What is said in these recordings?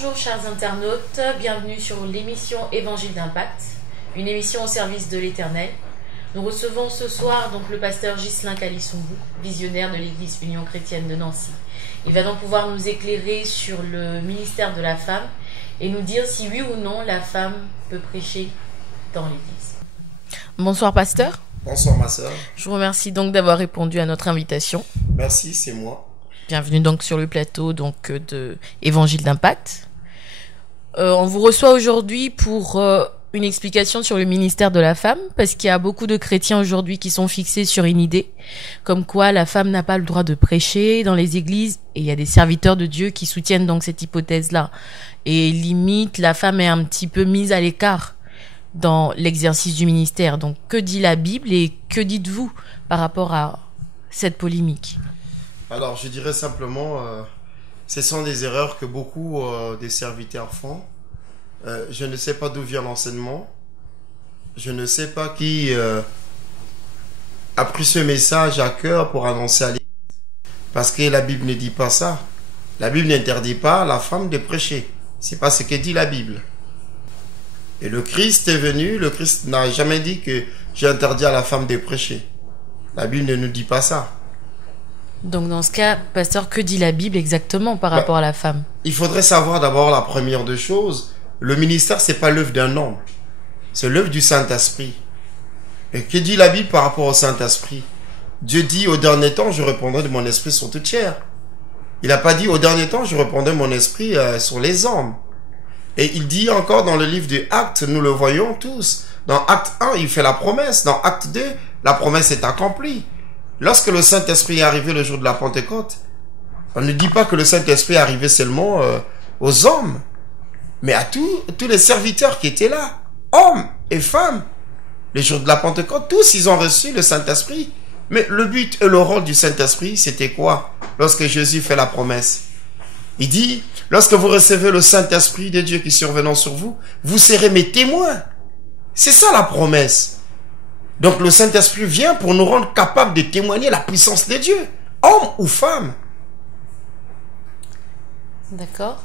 Bonjour chers internautes, bienvenue sur l'émission Évangile d'Impact, une émission au service de l'Éternel. Nous recevons ce soir donc le pasteur Ghislain Kalissoungou, visionnaire de l'Église Union Chrétienne de Nancy. Il va donc pouvoir nous éclairer sur le ministère de la femme et nous dire si oui ou non la femme peut prêcher dans l'Église. Bonsoir pasteur. Bonsoir ma sœur. Je vous remercie donc d'avoir répondu à notre invitation. Merci, c'est moi. Bienvenue donc sur le plateau donc de Évangile d'Impact. On vous reçoit aujourd'hui pour une explication sur le ministère de la femme, parce qu'il y a beaucoup de chrétiens aujourd'hui qui sont fixés sur une idée, comme quoi la femme n'a pas le droit de prêcher dans les églises, et il y a des serviteurs de Dieu qui soutiennent donc cette hypothèse-là. Et limite, la femme est un petit peu mise à l'écart dans l'exercice du ministère. Donc que dit la Bible et que dites-vous par rapport à cette polémique ? Alors, je dirais simplement, ce sont des erreurs que beaucoup des serviteurs font. Je ne sais pas d'où vient l'enseignement. Je ne sais pas qui a pris ce message à cœur pour annoncer à l'Église. Parce que la Bible ne dit pas ça. La Bible n'interdit pas à la femme de prêcher. C'est pas ce que dit la Bible. Et le Christ est venu, le Christ n'a jamais dit que j'ai interdit à la femme de prêcher. La Bible ne nous dit pas ça. Donc dans ce cas, pasteur, que dit la Bible exactement par rapport à la femme ? Il faudrait savoir d'abord la première des choses. Le ministère, c'est pas l'œuvre d'un homme. C'est l'œuvre du Saint-Esprit. Et que dit la Bible par rapport au Saint-Esprit ? Dieu dit, au dernier temps, je répandrai de mon esprit sur toute chair. Il n'a pas dit, au dernier temps, je répandrai mon esprit sur les hommes. Et il dit encore dans le livre de Actes, nous le voyons tous. Dans Acte 1, il fait la promesse. Dans Acte 2, la promesse est accomplie. Lorsque le Saint-Esprit est arrivé le jour de la Pentecôte, on ne dit pas que le Saint-Esprit est arrivé seulement aux hommes, mais à tous les serviteurs qui étaient là, hommes et femmes. Le jour de la Pentecôte, tous ils ont reçu le Saint-Esprit. Mais le but et le rôle du Saint-Esprit, c'était quoi? Lorsque Jésus fait la promesse, il dit, lorsque vous recevez le Saint-Esprit de Dieu qui survenant sur vous, vous serez mes témoins. C'est ça la promesse. Donc le Saint-Esprit vient pour nous rendre capables de témoigner la puissance de Dieu, homme ou femme. D'accord.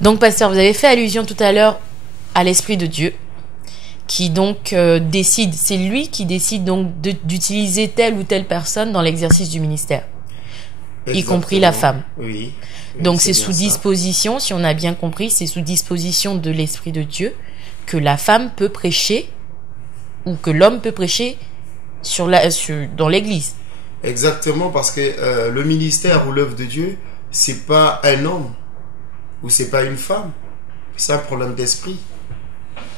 Donc pasteur, vous avez fait allusion tout à l'heure à l'Esprit de Dieu, qui donc décide, c'est lui qui décide donc d'utiliser telle ou telle personne dans l'exercice du ministère, y compris la femme. Oui. Donc c'est sous disposition, si on a bien compris, c'est sous disposition de l'Esprit de Dieu que la femme peut prêcher ou que l'homme peut prêcher dans l'église. Exactement, parce que le ministère ou l'œuvre de Dieu, c'est pas un homme ou c'est pas une femme. C'est un problème d'esprit.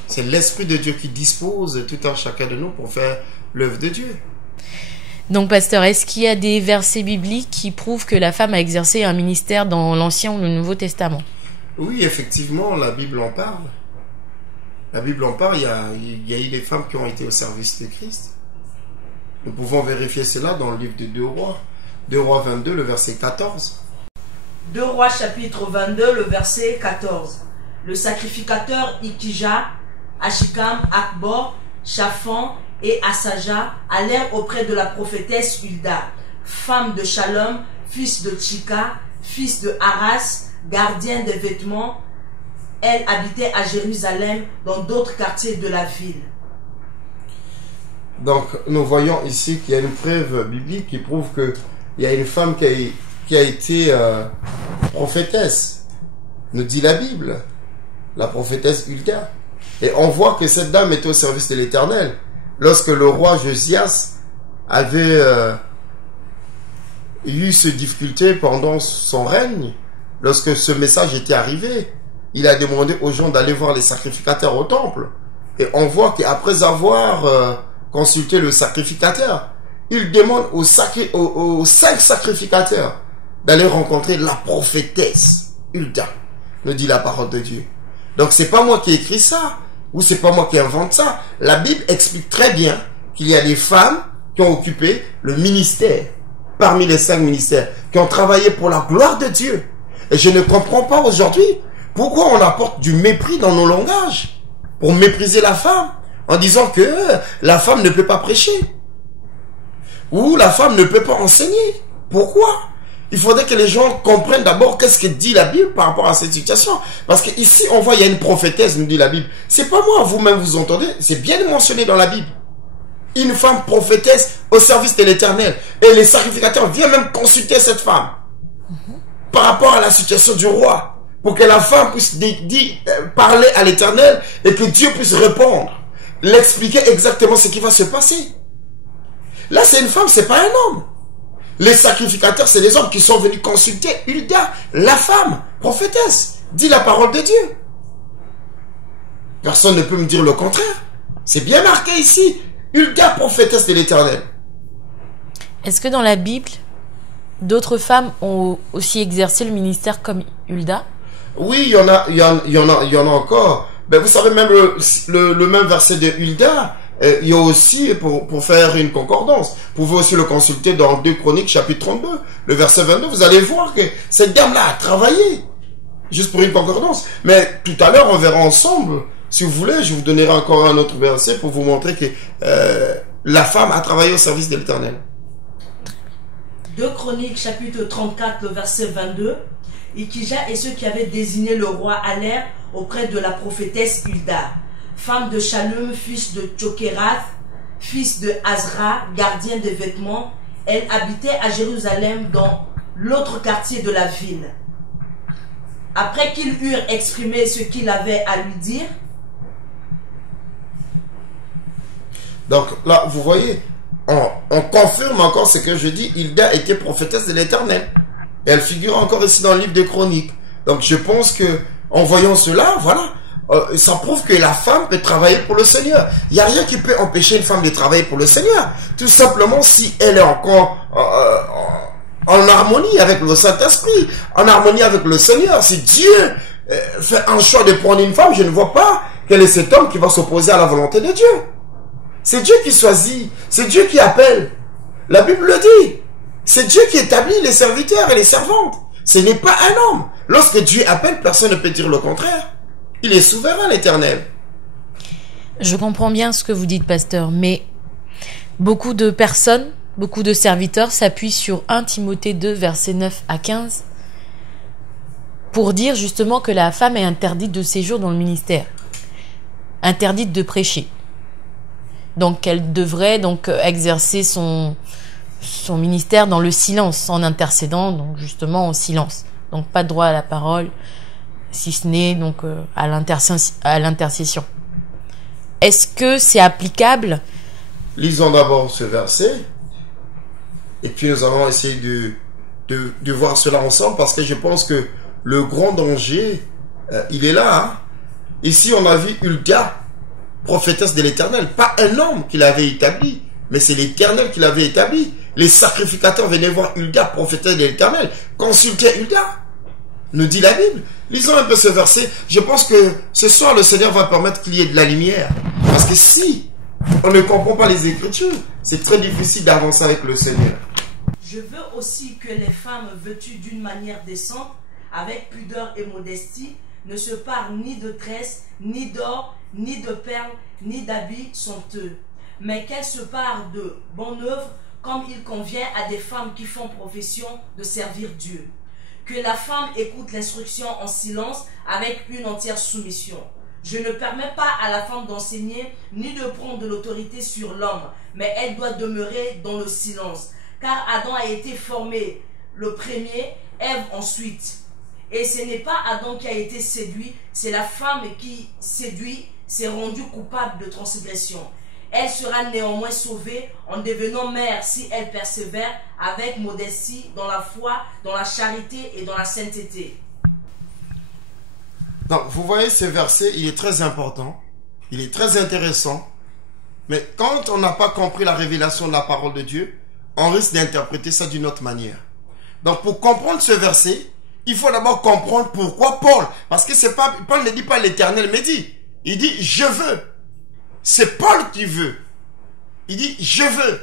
C'est l'Esprit de Dieu qui dispose tout un chacun de nous pour faire l'œuvre de Dieu. Donc pasteur, est-ce qu'il y a des versets bibliques qui prouvent que la femme a exercé un ministère dans l'Ancien ou le Nouveau Testament ? Oui, effectivement, la Bible en parle. La Bible en parle, il y a eu des femmes qui ont été au service de Christ. Nous pouvons vérifier cela dans le livre de 2 Rois. 2 Rois 22, le verset 14. 2 Rois chapitre 22, le verset 14. Le sacrificateur Ikija, Ashikam, Akbor, Shaphan et Asaja allèrent auprès de la prophétesse Hulda, femme de Shalom, fils de Tchika, fils de Haras, gardien des vêtements. Elle habitait à Jérusalem, dans d'autres quartiers de la ville. Donc, nous voyons ici qu'il y a une preuve biblique qui prouve qu'il y a une femme qui a été prophétesse. Nous dit la Bible, la prophétesse Hulda. Et on voit que cette dame était au service de l'Éternel. Lorsque le roi Josias avait eu ces difficultés pendant son règne, lorsque ce message était arrivé, il a demandé aux gens d'aller voir les sacrificateurs au temple. Et on voit qu'après avoir consulté le sacrificateur, il demande aux 5 sacrificateurs d'aller rencontrer la prophétesse Hulda, nous dit la parole de Dieu. Donc c'est pas moi qui ai écrit ça, ou c'est pas moi qui invente ça. La Bible explique très bien qu'il y a des femmes qui ont occupé le ministère, parmi les 5 ministères, qui ont travaillé pour la gloire de Dieu. Et je ne comprends pas aujourd'hui pourquoi on apporte du mépris dans nos langages pour mépriser la femme en disant que la femme ne peut pas prêcher ou la femme ne peut pas enseigner. Pourquoi? Il faudrait que les gens comprennent d'abord qu'est-ce que dit la Bible par rapport à cette situation. Parce qu'ici, on voit, il y a une prophétesse, nous dit la Bible. C'est pas moi, vous-même vous entendez, c'est bien mentionné dans la Bible. Une femme prophétesse au service de l'Éternel. Et les sacrificateurs viennent même consulter cette femme. Par rapport à la situation du roi. Pour que la femme puisse parler à l'Éternel et que Dieu puisse répondre. L'expliquer exactement ce qui va se passer. Là, c'est une femme, c'est pas un homme. Les sacrificateurs, c'est les hommes qui sont venus consulter Hulda, la femme, prophétesse, dit la parole de Dieu. Personne ne peut me dire le contraire. C'est bien marqué ici. Hulda, prophétesse de l'Éternel. Est-ce que dans la Bible, d'autres femmes ont aussi exercé le ministère comme Hulda? Oui, il y en a encore. Ben, vous savez, même le même verset de Hulda, il y a aussi, pour faire une concordance, vous pouvez aussi le consulter dans 2 Chroniques, chapitre 32, le verset 22, vous allez voir que cette dame-là a travaillé, juste pour une concordance. Mais tout à l'heure, on verra ensemble, si vous voulez, je vous donnerai encore un autre verset pour vous montrer que la femme a travaillé au service de l'Éternel. 2 Chroniques, chapitre 34, le verset 22, Ikija et ceux qui avaient désigné le roi allèrent auprès de la prophétesse Hulda, femme de Shallum, fils de Tchokerath, fils de Azra, gardien des vêtements. Elle habitait à Jérusalem dans l'autre quartier de la ville. Après qu'ils eurent exprimé ce qu'il avait à lui dire. Donc là, vous voyez, on confirme encore ce que je dis. Hulda était prophétesse de l'Éternel. Et elle figure encore ici dans le livre de Chroniques. Donc je pense que, en voyant cela, voilà, ça prouve que la femme peut travailler pour le Seigneur. Il n'y a rien qui peut empêcher une femme de travailler pour le Seigneur. Tout simplement si elle est encore en harmonie avec le Saint-Esprit, en harmonie avec le Seigneur. Si Dieu fait un choix de prendre une femme, je ne vois pas quel est cet homme qui va s'opposer à la volonté de Dieu. C'est Dieu qui choisit, c'est Dieu qui appelle. La Bible le dit. C'est Dieu qui établit les serviteurs et les servantes. Ce n'est pas un homme. Lorsque Dieu appelle, personne ne peut dire le contraire. Il est souverain, l'Éternel. Je comprends bien ce que vous dites, pasteur, mais beaucoup de personnes, beaucoup de serviteurs s'appuient sur 1 Timothée 2, versets 9 à 15, pour dire justement que la femme est interdite de séjour dans le ministère, interdite de prêcher. Donc elle devrait exercer son ministère dans le silence, en intercédant, donc justement en silence. Donc pas de droit à la parole, si ce n'est donc à l'intercession. Est-ce que c'est applicable? Lisons d'abord ce verset, et puis nous allons essayer de voir cela ensemble, parce que je pense que le grand danger, il est là. Hein? Ici, on a vu Hulda, prophétesse de l'Éternel, pas un homme qui l'avait établi, mais c'est l'Éternel qui l'avait établi. Les sacrificateurs venaient voir Hulda, prophétesse de l'Éternel, consulter Hulda, nous dit la Bible. Lisons un peu ce verset. Je pense que ce soir, le Seigneur va permettre qu'il y ait de la lumière. Parce que si on ne comprend pas les Écritures, c'est très difficile d'avancer avec le Seigneur. Je veux aussi que les femmes vêtues d'une manière décente, avec pudeur et modestie, ne se parent ni de tresses, ni d'or, ni de perles, ni d'habits somptueux, mais qu'elles se parent de bonnes œuvres, comme il convient à des femmes qui font profession de servir Dieu. Que la femme écoute l'instruction en silence avec une entière soumission. Je ne permets pas à la femme d'enseigner ni de prendre de l'autorité sur l'homme, mais elle doit demeurer dans le silence. Car Adam a été formé le premier, Ève ensuite. Et ce n'est pas Adam qui a été séduit, c'est la femme qui séduit s'est rendue coupable de transgression. Elle sera néanmoins sauvée en devenant mère si elle persévère avec modestie dans la foi, dans la charité et dans la sainteté. Donc, vous voyez ce verset, il est très important, il est très intéressant, mais quand on n'a pas compris la révélation de la parole de Dieu, on risque d'interpréter ça d'une autre manière. Donc, pour comprendre ce verset, il faut d'abord comprendre pourquoi Paul, parce que c'est pas, Paul ne dit pas l'Éternel me dit, il dit je veux. C'est Paul qui veut. Il dit je veux.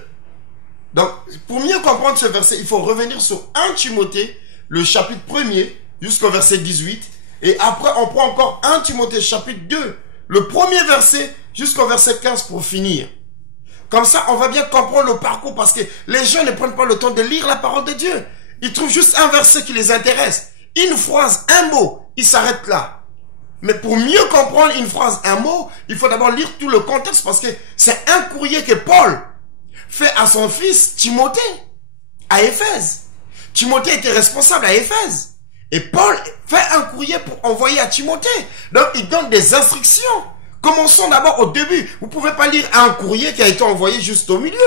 Donc, pour mieux comprendre ce verset, il faut revenir sur 1 Timothée, le chapitre 1er, jusqu'au verset 18. Et après, on prend encore 1 Timothée, chapitre 2, le premier verset, jusqu'au verset 15 pour finir. Comme ça, on va bien comprendre le parcours, parce que les gens ne prennent pas le temps de lire la parole de Dieu. Ils trouvent juste un verset qui les intéresse. Une phrase, un mot, ils s'arrêtent là. Mais pour mieux comprendre une phrase, un mot, il faut d'abord lire tout le contexte parce que c'est un courrier que Paul fait à son fils Timothée à Éphèse. Timothée était responsable à Éphèse. Et Paul fait un courrier pour envoyer à Timothée. Donc il donne des instructions. Commençons d'abord au début. Vous ne pouvez pas lire un courrier qui a été envoyé juste au milieu.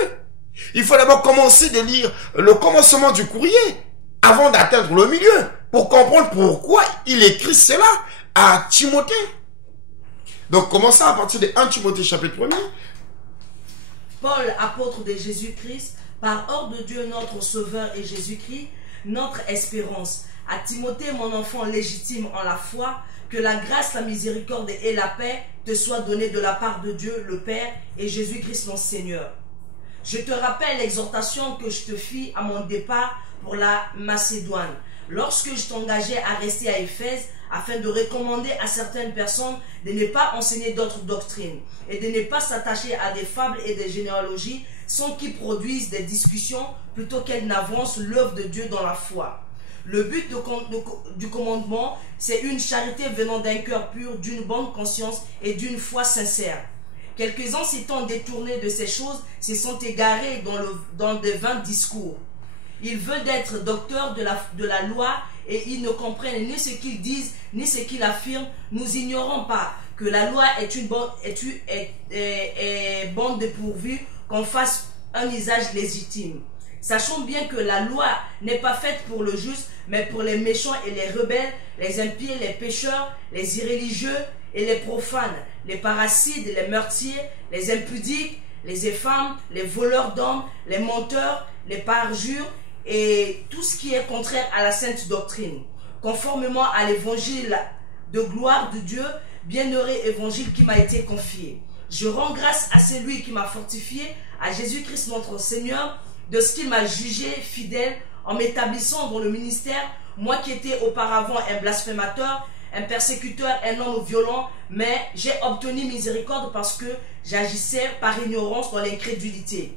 Il faut d'abord commencer de lire le commencement du courrier avant d'atteindre le milieu pour comprendre pourquoi il écrit cela à Timothée. Donc commençons à partir de 1 Timothée chapitre 1er. Paul, apôtre de Jésus-Christ, par ordre de Dieu notre Sauveur et Jésus-Christ, notre espérance. À Timothée, mon enfant légitime en la foi, que la grâce, la miséricorde et la paix te soient données de la part de Dieu le Père et Jésus-Christ mon Seigneur. Je te rappelle l'exhortation que je te fis à mon départ pour la Macédoine, lorsque je t'engageais à rester à Éphèse, afin de recommander à certaines personnes de ne pas enseigner d'autres doctrines et de ne pas s'attacher à des fables et des généalogies sans qu'ils produisent des discussions plutôt qu'elles n'avancent l'œuvre de Dieu dans la foi. Le but du commandement, c'est une charité venant d'un cœur pur, d'une bonne conscience et d'une foi sincère. Quelques-uns s'étant détournés de ces choses se sont égarés dans de vains discours. Ils veulent être docteurs de la loi et ils ne comprennent ni ce qu'ils disent ni ce qu'ils affirment. Nous ignorons pas que la loi est bonne dépourvue qu'on fasse un usage légitime. Sachons bien que la loi n'est pas faite pour le juste, mais pour les méchants et les rebelles, les impies, les pécheurs, les irréligieux et les profanes, les parricides, les meurtriers, les impudiques, les infâmes, les voleurs d'hommes, les menteurs, les parjures et tout ce qui est contraire à la sainte doctrine. Conformément à l'évangile de gloire de Dieu, bienheureux évangile qui m'a été confié. Je rends grâce à celui qui m'a fortifié, à Jésus-Christ notre Seigneur, de ce qu'il m'a jugé fidèle en m'établissant dans le ministère, moi qui étais auparavant un blasphémateur, un persécuteur, un homme violent, mais j'ai obtenu miséricorde parce que j'agissais par ignorance dans l'incrédulité.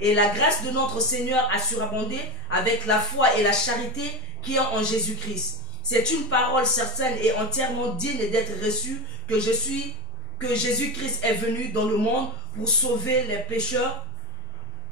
Et la grâce de notre Seigneur a surabondé avec la foi et la charité qui est en Jésus-Christ. C'est une parole certaine et entièrement digne d'être reçue que Jésus-Christ est venu dans le monde pour sauver les pécheurs,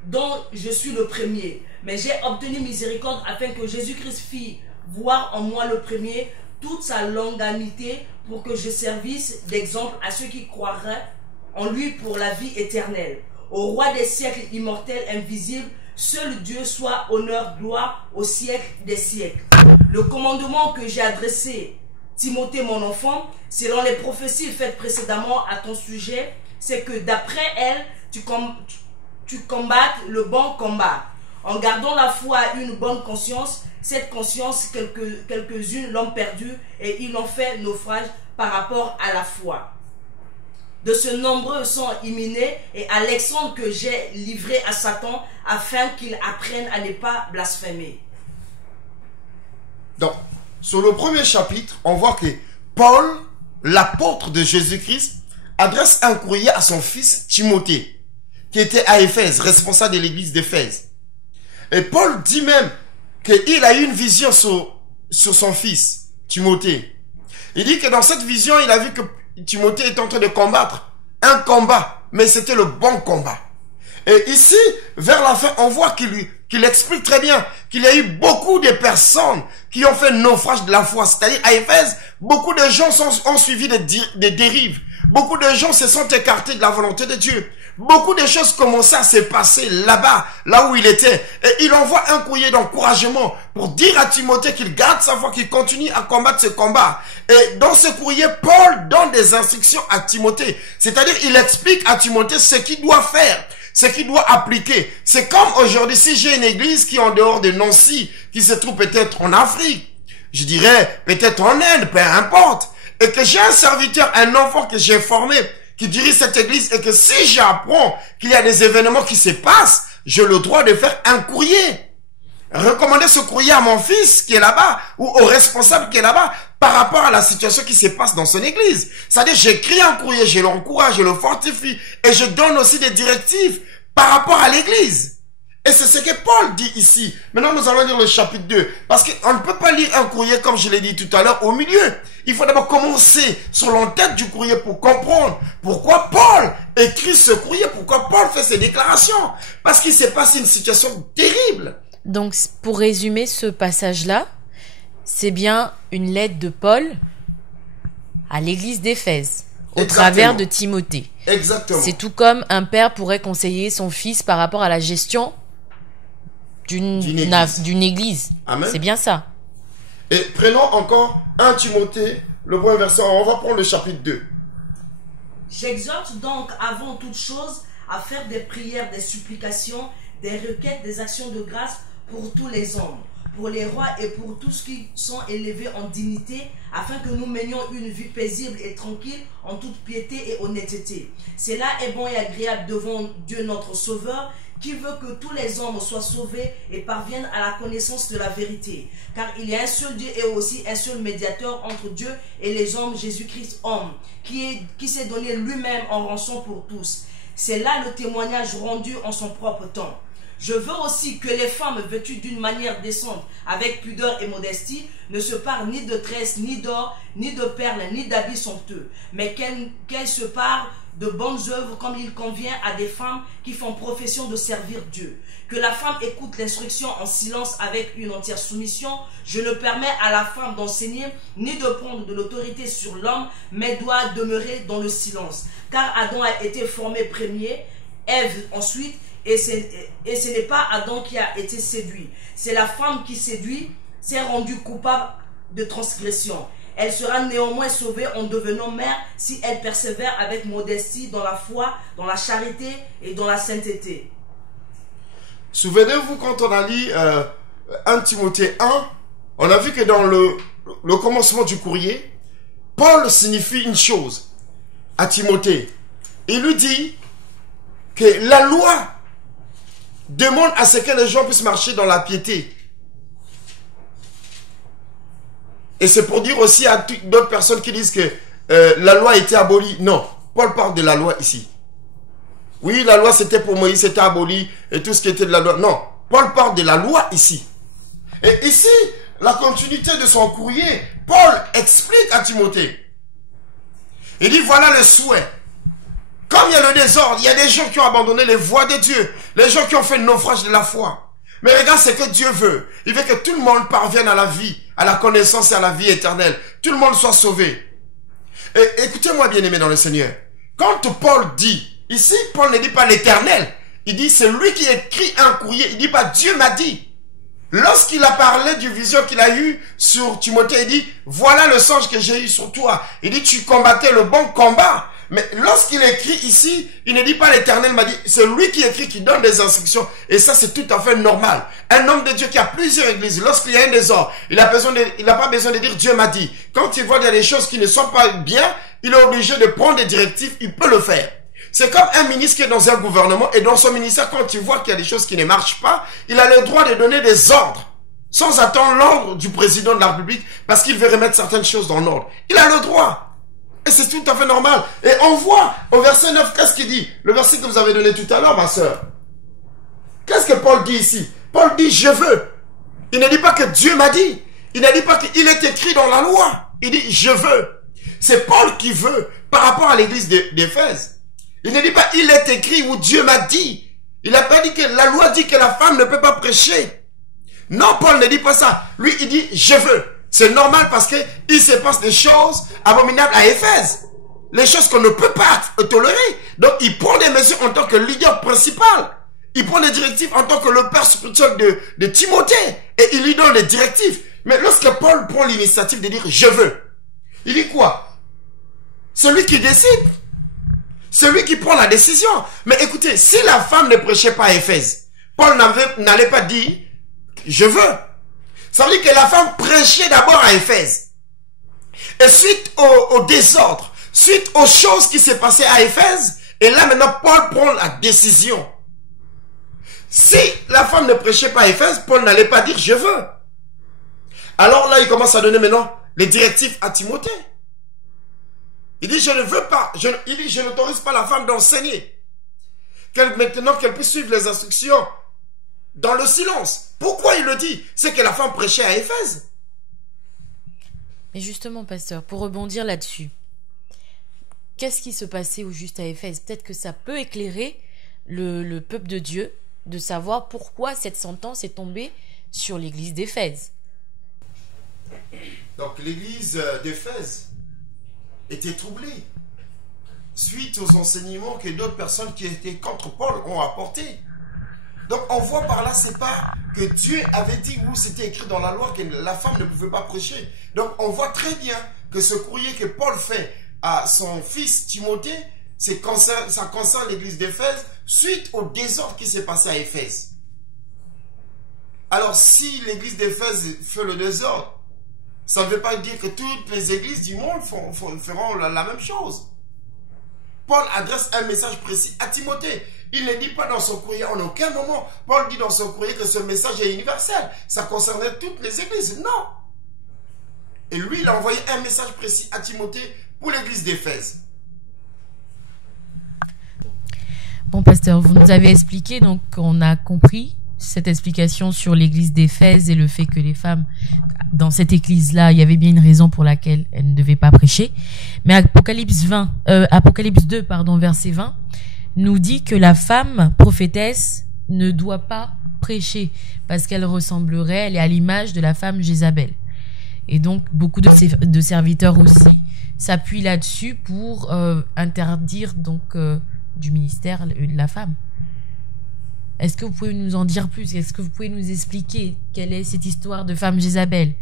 dont je suis le premier. Mais j'ai obtenu miséricorde afin que Jésus-Christ fît voir en moi le premier toute sa longanimité pour que je servisse d'exemple à ceux qui croiraient en lui pour la vie éternelle. Au roi des siècles immortel, invisible, seul Dieu soit honneur, gloire au siècle des siècles. Le commandement que j'ai adressé, Timothée mon enfant, selon les prophéties faites précédemment à ton sujet, c'est que d'après elles, tu combattes le bon combat. En gardant la foi à une bonne conscience, cette conscience, quelques-unes l'ont perdue et ils l'ont fait naufrage par rapport à la foi. De ce nombreux sont éminés et Alexandre que j'ai livré à Satan afin qu'il apprenne à ne pas blasphémer. Donc, sur le premier chapitre, on voit que Paul, l'apôtre de Jésus-Christ, adresse un courrier à son fils Timothée, qui était à Éphèse, responsable de l'église d'Éphèse. Et Paul dit même qu'il a eu une vision sur son fils, Timothée. Il dit que dans cette vision, il a vu que Timothée est en train de combattre un combat, mais c'était le bon combat. Et ici, vers la fin, on voit qu'il explique très bien qu'il y a eu beaucoup de personnes qui ont fait naufrage de la foi. C'est-à-dire, à Éphèse, beaucoup de gens ont suivi des dérives. Beaucoup de gens se sont écartés de la volonté de Dieu. Beaucoup de choses commençaient à se passer là-bas, là où il était. Et il envoie un courrier d'encouragement pour dire à Timothée qu'il garde sa foi, qu'il continue à combattre ce combat. Et dans ce courrier, Paul donne des instructions à Timothée. C'est-à-dire, il explique à Timothée ce qu'il doit faire, ce qu'il doit appliquer. C'est comme aujourd'hui, si j'ai une église qui est en dehors de Nancy, qui se trouve peut-être en Afrique, je dirais peut-être en Inde, peu importe, et que j'ai un serviteur, un enfant que j'ai formé, qui dirige cette église, et que si j'apprends qu'il y a des événements qui se passent, j'ai le droit de faire un courrier. Recommander ce courrier à mon fils qui est là-bas, ou au responsable qui est là-bas, par rapport à la situation qui se passe dans son église. C'est-à-dire, j'écris un courrier, je l'encourage, je le fortifie, et je donne aussi des directives par rapport à l'église. Et c'est ce que Paul dit ici. Maintenant, nous allons lire le chapitre 2. Parce qu'on ne peut pas lire un courrier, comme je l'ai dit tout à l'heure, au milieu. Il faut d'abord commencer sur l'entête du courrier pour comprendre pourquoi Paul écrit ce courrier, pourquoi Paul fait ces déclarations. Parce qu'il s'est passé une situation terrible. Donc, pour résumer ce passage-là, c'est bien une lettre de Paul à l'église d'Éphèse, au travers de Timothée. Exactement. C'est tout comme un père pourrait conseiller son fils par rapport à la gestion d'une église. Amen. C'est bien ça. Et prenons encore 1 Timothée, le premier verset. On va prendre le chapitre 2. J'exhorte donc avant toute chose à faire des prières, des supplications, des requêtes, des actions de grâce pour tous les hommes, pour les rois et pour tous qui sont élevés en dignité, afin que nous menions une vie paisible et tranquille en toute piété et honnêteté. Cela est bon et agréable devant Dieu notre Sauveur, qui veut que tous les hommes soient sauvés et parviennent à la connaissance de la vérité. Car il y a un seul Dieu et aussi un seul médiateur entre Dieu et les hommes, Jésus-Christ homme, qui s'est donné lui-même en rançon pour tous. C'est là le témoignage rendu en son propre temps. Je veux aussi que les femmes vêtues d'une manière décente, avec pudeur et modestie, ne se parent ni de tresses, ni d'or, ni de perles, ni d'habits somptueux, mais qu'elles se parent de bonnes œuvres comme il convient à des femmes qui font profession de servir Dieu. Que la femme écoute l'instruction en silence avec une entière soumission. Je ne permets à la femme d'enseigner ni de prendre de l'autorité sur l'homme, mais doit demeurer dans le silence. Car Adam a été formé premier, Ève ensuite, et ce n'est pas Adam qui a été séduit. C'est la femme qui séduit, s'est rendue coupable de transgression. Elle sera néanmoins sauvée en devenant mère si elle persévère avec modestie dans la foi, dans la charité et dans la sainteté. Souvenez-vous, quand on a lu 1 Timothée 1, on a vu que dans le commencement du courrier, Paul signifie une chose à Timothée. Il lui dit que la loi demande à ce que les gens puissent marcher dans la piété. Et c'est pour dire aussi à d'autres personnes qui disent que la loi a été abolie. Non, Paul parle de la loi ici. Oui, la loi c'était pour Moïse, c'était aboli et tout ce qui était de la loi. Non, Paul parle de la loi ici. Et ici, la continuité de son courrier, Paul explique à Timothée. Il dit, voilà le souhait. Comme il y a le désordre, il y a des gens qui ont abandonné les voies de Dieu. Les gens qui ont fait le naufrage de la foi. Mais regarde ce que Dieu veut. Il veut que tout le monde parvienne à la vie, à la connaissance et à la vie éternelle. Tout le monde soit sauvé. Et écoutez-moi bien aimé dans le Seigneur. Quand Paul dit, ici Paul ne dit pas l'éternel. Il dit c'est lui qui écrit un courrier. Il dit pas Dieu m'a dit. Lorsqu'il a parlé du vision qu'il a eu sur Timothée, il dit voilà le songe que j'ai eu sur toi. Il dit tu combattais le bon combat. Mais lorsqu'il écrit ici, il ne dit pas l'éternel m'a dit, c'est lui qui écrit, qui donne des instructions. Et ça, c'est tout à fait normal. Un homme de Dieu qui a plusieurs églises, lorsqu'il y a un désordre, il n'a pas besoin de dire Dieu m'a dit. Quand il voit qu'il y a des choses qui ne sont pas bien, il est obligé de prendre des directives, il peut le faire. C'est comme un ministre qui est dans un gouvernement et dans son ministère, quand il voit qu'il y a des choses qui ne marchent pas, il a le droit de donner des ordres. Sans attendre l'ordre du président de la République, parce qu'il veut remettre certaines choses dans l'ordre. Il a le droit. Et c'est tout à fait normal. Et on voit au verset 9, qu'est-ce qu'il dit? Le verset que vous avez donné tout à l'heure, ma soeur. Qu'est-ce que Paul dit ici? Paul dit, je veux. Il ne dit pas que Dieu m'a dit. Il ne dit pas qu'il est écrit dans la loi. Il dit, je veux. C'est Paul qui veut par rapport à l'église d'Éphèse. Il ne dit pas, il est écrit ou Dieu m'a dit. Il n'a pas dit que la loi dit que la femme ne peut pas prêcher. Non, Paul ne dit pas ça. Lui, il dit, je veux. C'est normal parce que il se passe des choses abominables à Éphèse. Les choses qu'on ne peut pas tolérer. Donc, il prend des mesures en tant que leader principal. Il prend des directives en tant que le père spirituel de Timothée. Et il lui donne les directives. Mais lorsque Paul prend l'initiative de dire « je veux », il dit quoi? Celui qui décide. Celui qui prend la décision. Mais écoutez, si la femme ne prêchait pas à Éphèse, Paul n'allait pas dire « je veux ». Ça veut dire que la femme prêchait d'abord à Éphèse. Et suite au désordre, suite aux choses qui s'est passées à Éphèse, et là maintenant Paul prend la décision. Si la femme ne prêchait pas à Éphèse, Paul n'allait pas dire je veux. Alors là il commence à donner maintenant les directives à Timothée. Il dit je ne veux pas, il dit je n'autorise pas la femme d'enseigner. Maintenant qu'elle puisse suivre les instructions dans le silence. Pourquoi il le dit? C'est que la femme prêchait à Éphèse. Mais justement, pasteur, pour rebondir là-dessus, qu'est-ce qui se passait au juste à Éphèse? Peut-être que ça peut éclairer le peuple de Dieu de savoir pourquoi cette sentence est tombée sur l'église d'Éphèse. Donc l'église d'Éphèse était troublée suite aux enseignements que d'autres personnes qui étaient contre Paul ont apportés. Donc on voit par là, c'est pas que Dieu avait dit ou c'était écrit dans la loi que la femme ne pouvait pas prêcher. Donc on voit très bien que ce courrier que Paul fait à son fils Timothée, ça concerne l'église d'Éphèse suite au désordre qui s'est passé à Éphèse. Alors si l'église d'Éphèse fait le désordre, ça ne veut pas dire que toutes les églises du monde feront la même chose. Paul adresse un message précis à Timothée. Il ne dit pas dans son courrier, en aucun moment, Paul dit dans son courrier que ce message est universel. Ça concernait toutes les églises. Non. Et lui, il a envoyé un message précis à Timothée pour l'église d'Éphèse. Bon, pasteur, vous nous avez expliqué, donc on a compris cette explication sur l'église d'Éphèse et le fait que les femmes, dans cette église-là, il y avait bien une raison pour laquelle elles ne devaient pas prêcher. Mais Apocalypse 2, verset 20, nous dit que la femme prophétesse ne doit pas prêcher parce qu'elle ressemblerait, elle est à l'image de la femme Jézabel. Et donc, beaucoup de serviteurs aussi s'appuient là-dessus pour interdire donc du ministère la femme. Est-ce que vous pouvez nous en dire plus? Est-ce que vous pouvez nous expliquer quelle est cette histoire de femme Jézabel?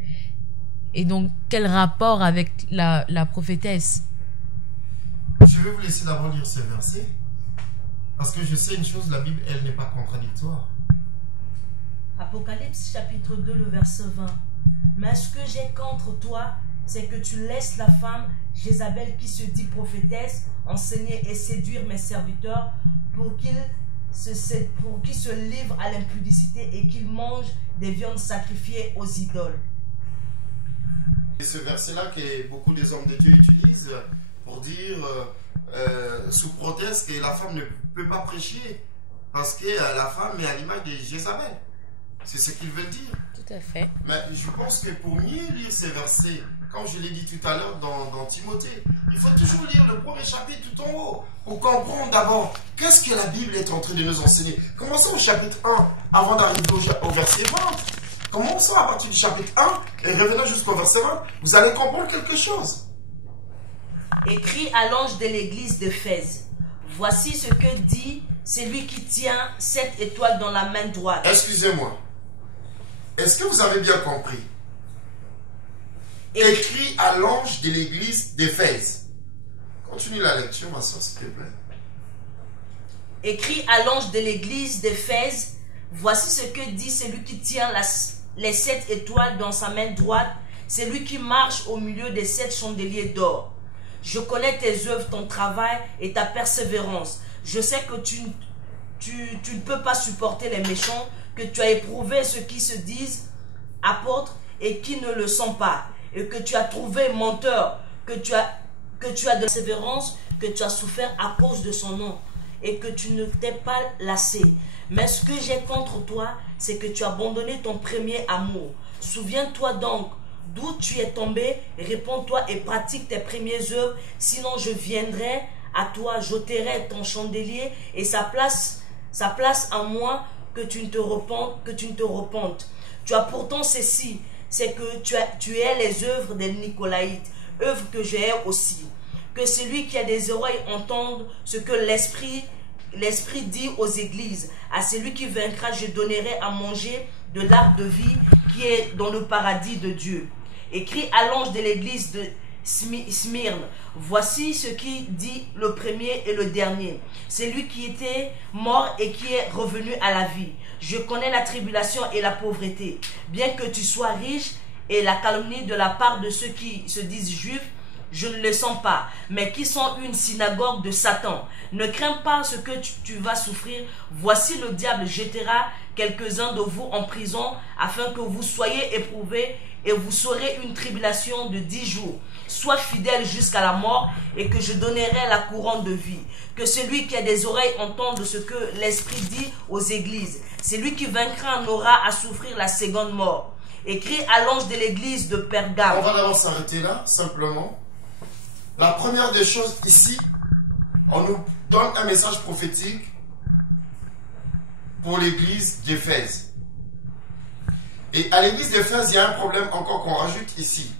Et donc, quel rapport avec la prophétesse? Je vais vous laisser d'abord lire ce verset. Parce que je sais une chose, la Bible, elle n'est pas contradictoire. Apocalypse chapitre 2, le verset 20. Mais ce que j'ai contre toi, c'est que tu laisses la femme Jézabel qui se dit prophétesse enseigner et séduire mes serviteurs pour qu'ils se livrent à l'impudicité et qu'ils mangent des viandes sacrifiées aux idoles. Et ce verset-là que beaucoup des hommes de Dieu utilisent pour dire sous proteste que la femme ne peut pas prêcher parce que la femme est à l'image de Jézabel. C'est ce qu'ils veulent dire. Tout à fait. Mais je pense que pour mieux lire ces versets, comme je l'ai dit tout à l'heure dans Timothée, il faut toujours lire le premier chapitre tout en haut pour comprendre d'abord qu'est-ce que la Bible est en train de nous enseigner. Commençons au chapitre 1 avant d'arriver au verset 20. Commençons à partir du chapitre 1 et revenons jusqu'au verset 20. Vous allez comprendre quelque chose. Écrit à l'ange de l'église d'Éphèse. Voici ce que dit celui qui tient 7 étoiles dans la main droite. Excusez-moi. Est-ce que vous avez bien compris? Écrit à l'ange de l'église d'Éphèse. Continue la lecture, ma soeur, s'il te plaît. Écrit à l'ange de l'église d'Éphèse. Voici ce que dit celui qui tient les 7 étoiles dans sa main droite. C'est lui qui marche au milieu des 7 chandeliers d'or. Je connais tes œuvres, ton travail et ta persévérance. Je sais que tu ne peux pas supporter les méchants, que tu as éprouvé ceux qui se disent apôtres et qui ne le sont pas, et que tu as trouvé menteur, que tu as de persévérance, que tu as souffert à cause de son nom, et que tu ne t'es pas lassé. Mais ce que j'ai contre toi, c'est que tu as abandonné ton premier amour. Souviens-toi donc d'où tu es tombé, réponds-toi et pratique tes premières œuvres, sinon je viendrai à toi, j'ôterai ton chandelier et sa place à moi, que tu ne te repentes. Tu as pourtant ceci, c'est que tu es les œuvres des Nicolaïtes, œuvres que j'ai aussi. Que celui qui a des oreilles entende ce que l'Esprit dit aux églises. À celui qui vaincra, je donnerai à manger de l'arbre de vie qui est dans le paradis de Dieu. Écrit à l'ange de l'église de Smyrne. Voici ce qui dit le premier et le dernier. C'est lui qui était mort et qui est revenu à la vie. Je connais la tribulation et la pauvreté. Bien que tu sois riche et la calomnie de la part de ceux qui se disent juifs, je ne le sens pas, mais qui sont une synagogue de Satan. Ne crains pas ce que tu vas souffrir. Voici le diable jettera quelques-uns de vous en prison, afin que vous soyez éprouvés et vous saurez une tribulation de 10 jours. Sois fidèle jusqu'à la mort et que je donnerai la couronne de vie. Que celui qui a des oreilles entende ce que l'Esprit dit aux églises. Celui qui vaincra n'aura à souffrir la seconde mort. Écrit à l'ange de l'église de Pergame. On va d'abord s'arrêter là, simplement. La première des choses ici, on nous donne un message prophétique pour l'église d'Éphèse. Et à l'église d'Éphèse, il y a un problème encore qu'on rajoute ici.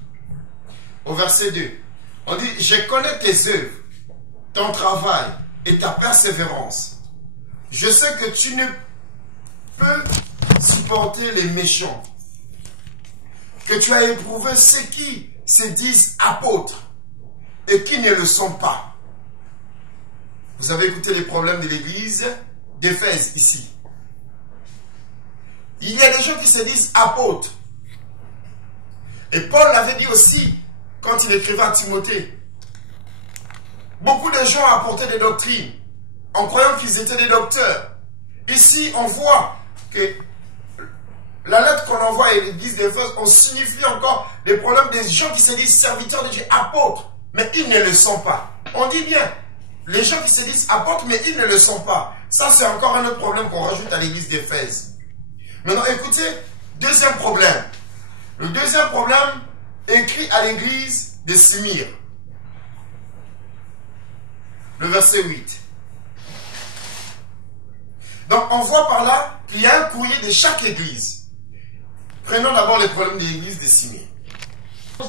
Au verset 2, on dit, je connais tes œuvres, ton travail et ta persévérance. Je sais que tu ne peux supporter les méchants, que tu as éprouvé ceux qui se disent apôtres et qui ne le sont pas. Vous avez écouté les problèmes de l'église d'Éphèse ici. Il y a des gens qui se disent apôtres. Et Paul l'avait dit aussi quand il écrivait à Timothée. Beaucoup de gens apportaient des doctrines en croyant qu'ils étaient des docteurs. Ici, on voit que la lettre qu'on envoie à l'église d'Éphèse, on signifie encore des problèmes des gens qui se disent serviteurs de Dieu, apôtres, mais ils ne le sont pas. On dit bien, les gens qui se disent apôtres, mais ils ne le sont pas. Ça, c'est encore un autre problème qu'on rajoute à l'église d'Éphèse. Maintenant, écoutez, deuxième problème. Le deuxième problème, écrit à l'église de Smyrne. Le verset 8. Donc, on voit par là qu'il y a un courrier de chaque église. Prenons d'abord les problèmes de l'église de Smyrne.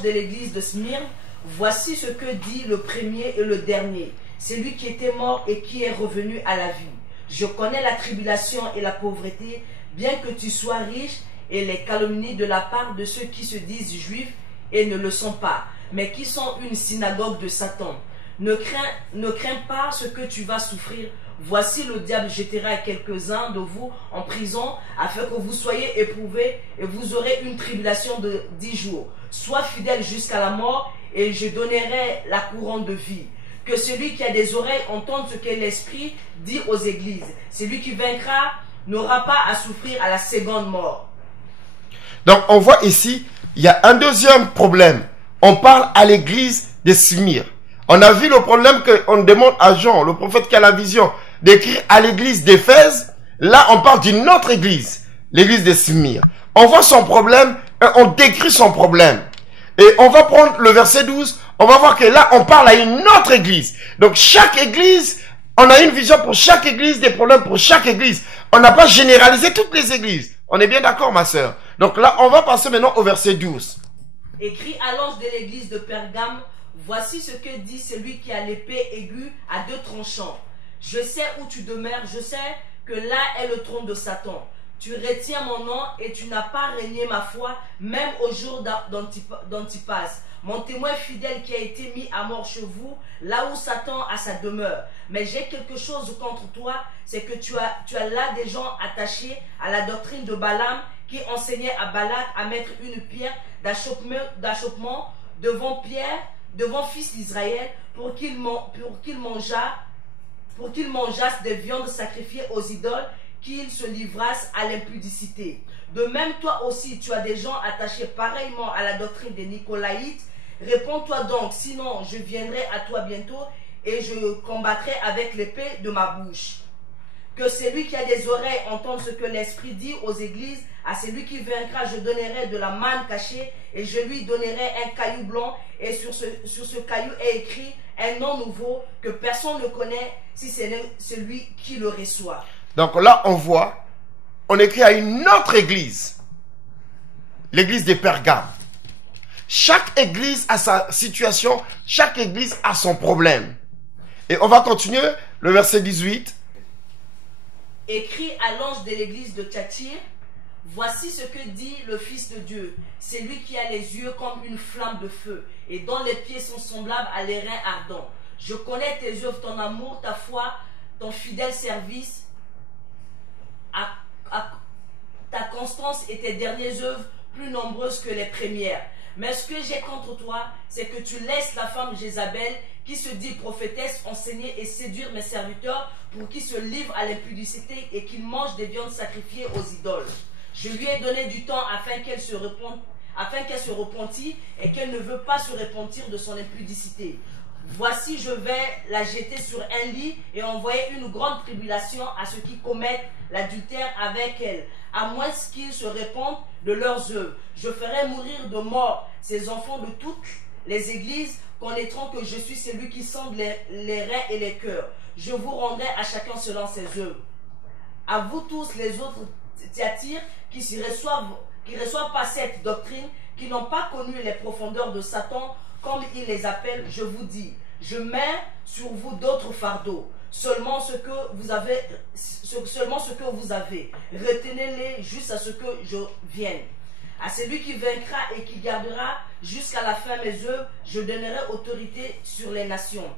De l'église de Smyrne, voici ce que dit le premier et le dernier, celui qui était mort et qui est revenu à la vie. Je connais la tribulation et la pauvreté, bien que tu sois riche, et les calomnies de la part de ceux qui se disent juifs et ne le sont pas, mais qui sont une synagogue de Satan. Ne crains pas ce que tu vas souffrir. Voici le diable jettera quelques-uns de vous en prison, afin que vous soyez éprouvés, et vous aurez une tribulation de 10 jours. Sois fidèle jusqu'à la mort, et je donnerai la couronne de vie. Que celui qui a des oreilles entende ce que l'Esprit dit aux églises. Celui qui vaincra n'aura pas à souffrir à la seconde mort. Donc on voit ici, il y a un deuxième problème. On parle à l'église de Smyrne. On a vu le problème qu'on demande à Jean, le prophète qui a la vision, d'écrire à l'église d'Éphèse. Là, on parle d'une autre église, l'église de Smyrne. On voit son problème et on décrit son problème. Et on va prendre le verset 12, on va voir que là, on parle à une autre église. Donc chaque église, on a une vision pour chaque église, des problèmes pour chaque église. On n'a pas généralisé toutes les églises. On est bien d'accord, ma sœur? Donc là, on va passer maintenant au verset 12. Écrit à l'ange de l'église de Pergame, voici ce que dit celui qui a l'épée aiguë à 2 tranchants. Je sais où tu demeures, je sais que là est le trône de Satan. Tu retiens mon nom et tu n'as pas régné ma foi, même au jour d'Antipas, mon témoin fidèle qui a été mis à mort chez vous, là où Satan a sa demeure. Mais j'ai quelque chose contre toi, c'est que tu as là des gens attachés à la doctrine de Balaam, qui enseignait à Balak à mettre une pierre d'achoppement devant fils d'Israël, pour qu'ils mangeassent des viandes sacrifiées aux idoles, qu'ils se livrassent à l'impudicité. De même, toi aussi, tu as des gens attachés pareillement à la doctrine des Nicolaïtes. Réponds-toi donc, sinon je viendrai à toi bientôt et je combattrai avec l'épée de ma bouche. Que celui qui a des oreilles entende ce que l'Esprit dit aux églises. À celui qui vaincra, je donnerai de la manne cachée et je lui donnerai un caillou blanc. Et sur ce caillou est écrit un nom nouveau que personne ne connaît, si c'est celui qui le reçoit. Donc là, on voit, on écrit à une autre église, l'église de Pergame. Chaque église a sa situation, chaque église a son problème. Et on va continuer le verset 18. Écrit à l'ange de l'église de Thyatire, voici ce que dit le Fils de Dieu, c'est lui qui a les yeux comme une flamme de feu, et dont les pieds sont semblables à l'airain ardent. Je connais tes œuvres, ton amour, ta foi, ton fidèle service, ta constance et tes dernières œuvres plus nombreuses que les premières. Mais ce que j'ai contre toi, c'est que tu laisses la femme Jézabel qui se dit prophétesse, enseigner et séduire mes serviteurs pour qu'ils se livrent à l'impudicité et qu'ils mangent des viandes sacrifiées aux idoles. Je lui ai donné du temps afin qu'elle se repentit et qu'elle ne veut pas se repentir de son impudicité. Voici, je vais la jeter sur un lit et envoyer une grande tribulation à ceux qui commettent l'adultère avec elle, à moins qu'ils se repentent de leurs œuvres. Je ferai mourir de mort ces enfants de toutes les églises, connaîtront que je suis celui qui sonde les reins et les cœurs. Je vous rendrai à chacun selon ses œuvres. À vous tous les autres Thyatire qui reçoivent pas cette doctrine, qui n'ont pas connu les profondeurs de Satan, comme il les appelle, je vous dis, je mets sur vous d'autres fardeaux, seulement ce que vous avez. Retenez-les juste à ce que je vienne. À celui qui vaincra et qui gardera jusqu'à la fin mes œuvres, je donnerai autorité sur les nations.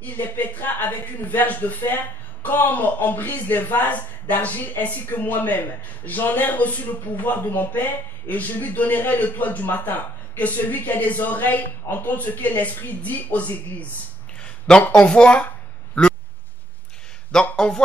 Il les pètera avec une verge de fer, comme on brise les vases d'argile, ainsi que moi-même. J'en ai reçu le pouvoir de mon Père, et je lui donnerai l'étoile du matin. Que celui qui a des oreilles entende ce que l'Esprit dit aux églises. Donc on voit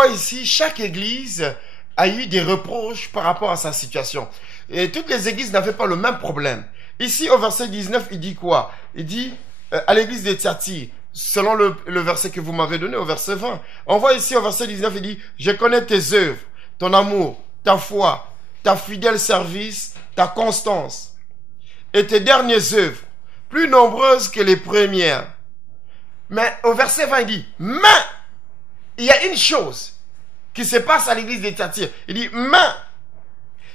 ici, chaque église a eu des reproches par rapport à sa situation. Et toutes les églises n'avaient pas le même problème. Ici, au verset 19, il dit quoi? Il dit, à l'église de Thyatire, selon le verset que vous m'avez donné, au verset 20. On voit ici, au verset 19, il dit, je connais tes œuvres, ton amour, ta foi, ta fidèle service, ta constance, et tes dernières œuvres, plus nombreuses que les premières. Mais au verset 20, il dit, mais, il y a une chose qui se passe à l'église de Thyatire. Il dit, mais,